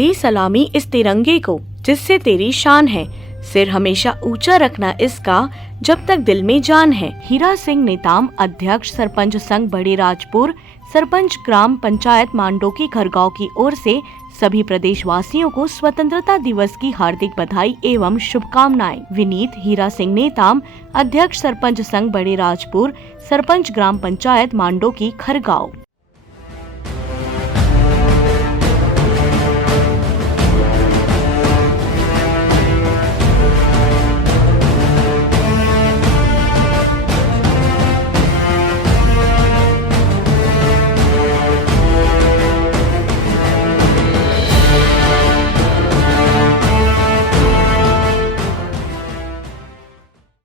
दे सलामी इस तिरंगे को जिससे तेरी शान है, सिर हमेशा ऊंचा रखना इसका जब तक दिल में जान है। हीरा सिंह नेताम, अध्यक्ष सरपंच संघ बड़े राजपुर, सरपंच ग्राम पंचायत मांडोकी खरगांव की ओर से सभी प्रदेशवासियों को स्वतंत्रता दिवस की हार्दिक बधाई एवं शुभकामनाएं। विनीत हीरा सिंह नेताम, अध्यक्ष सरपंच संघ बड़े राजपुर, सरपंच ग्राम पंचायत मांडोकी खरगांव।